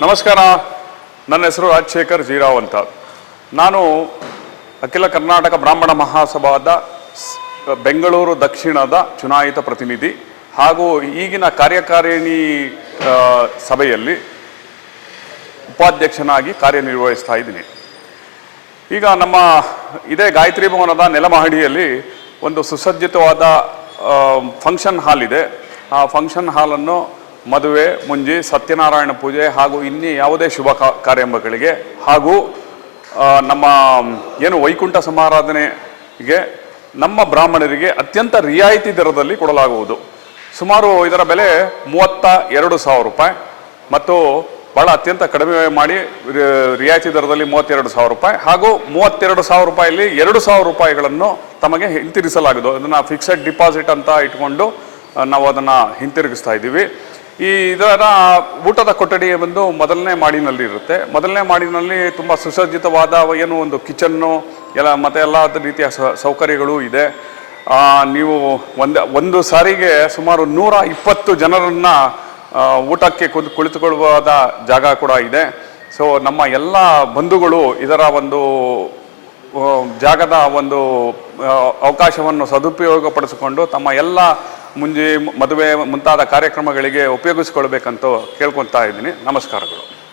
ನಮಸ್ಕಾರ. ನನ್ನ ಹೆಸರು ರಾಜಶೇಖರ್ ಜೀರಾವ್ ಅಂತ. ನಾನು ಅಖಿಲ ಕರ್ನಾಟಕ ಬ್ರಾಹ್ಮಣ ಮಹಾಸಭಾದ ಬೆಂಗಳೂರು ದಕ್ಷಿಣದ ಚುನಾಯಿತ ಪ್ರತಿನಿಧಿ ಹಾಗೂ ಈಗಿನ ಕಾರ್ಯಕಾರಿಣಿ ಸಭೆಯಲ್ಲಿ ಉಪಾಧ್ಯಕ್ಷನಾಗಿ ಕಾರ್ಯನಿರ್ವಹಿಸ್ತಾ ಇದ್ದೀನಿ. ಈಗ ನಮ್ಮ ಇದೇ ಗಾಯತ್ರಿ ಭವನದ ನೆಲಮಹಡಿಯಲ್ಲಿ ಒಂದು ಸುಸಜ್ಜಿತವಾದ ಫಂಕ್ಷನ್ ಹಾಲ್ ಇದೆ. ಆ ಫಂಕ್ಷನ್ ಹಾಲನ್ನು ಮದುವೆ, ಮುಂಜಿ, ಸತ್ಯನಾರಾಯಣ ಪೂಜೆ ಹಾಗೂ ಇನ್ನೂ ಯಾವುದೇ ಶುಭ ಕಾರ್ಯಕ್ರಮಗಳಿಗೆ ಹಾಗೂ ನಮ್ಮ ಏನು ವೈಕುಂಠ ಸಮಾರಾಧನೆಗೆ ನಮ್ಮ ಬ್ರಾಹ್ಮಣರಿಗೆ ಅತ್ಯಂತ ರಿಯಾಯಿತಿ ದರದಲ್ಲಿ ಕೊಡಲಾಗುವುದು. ಸುಮಾರು ಇದರ ಬೆಲೆ 32,000 ರೂಪಾಯಿ ಮತ್ತು ಭಾಳ ಅತ್ಯಂತ ಕಡಿಮೆ ಮಾಡಿ ರಿಯಾಯಿತಿ ದರದಲ್ಲಿ 32,000 ರೂಪಾಯಿ ಹಾಗೂ 32,000 ರೂಪಾಯಲ್ಲಿ 2,000 ರೂಪಾಯಿಗಳನ್ನು ತಮಗೆ ಹಿಂತಿರಿಸಲಾಗುವುದು. ಅದನ್ನು ಫಿಕ್ಸೆಡ್ ಡಿಪಾಸಿಟ್ ಅಂತ ಇಟ್ಕೊಂಡು ನಾವು ಅದನ್ನು ಹಿಂತಿರುಗಿಸ್ತಾ ಇದ್ದೀವಿ. ಇದರ ಊಟದ ಕೊಠಡಿ ಒಂದು ಮೊದಲನೇ ಮಾಡಿನಲ್ಲಿ ಇರುತ್ತೆ. ಮೊದಲನೇ ಮಾಡಿನಲ್ಲಿ ತುಂಬ ಸುಸಜ್ಜಿತವಾದ ಏನು ಒಂದು ಕಿಚನ್ನು ಎಲ್ಲ ಮತ್ತು ಎಲ್ಲ ರೀತಿಯ ಸೌಕರ್ಯಗಳು ಇದೆ. ನೀವು ಒಂದು ಸಾರಿಗೆ ಸುಮಾರು 120 ಜನರನ್ನು ಊಟಕ್ಕೆ ಕುಳಿತುಕೊಳ್ಳುವಾದ ಜಾಗ ಕೂಡ ಇದೆ. ಸೊ ನಮ್ಮ ಎಲ್ಲ ಬಂಧುಗಳು ಇದರ ಒಂದು ಜಾಗದ ಒಂದು ಅವಕಾಶವನ್ನು ಸದುಪಯೋಗಪಡಿಸಿಕೊಂಡು ತಮ್ಮ ಎಲ್ಲ ಮುಂಜಿ, ಮದುವೆ ಮುಂತಾದ ಕಾರ್ಯಕ್ರಮಗಳಿಗೆ ಉಪಯೋಗಿಸ್ಕೊಳ್ಬೇಕಂತ ಕೇಳ್ಕೊತಾ ಇದ್ದೀನಿ. ನಮಸ್ಕಾರಗಳು.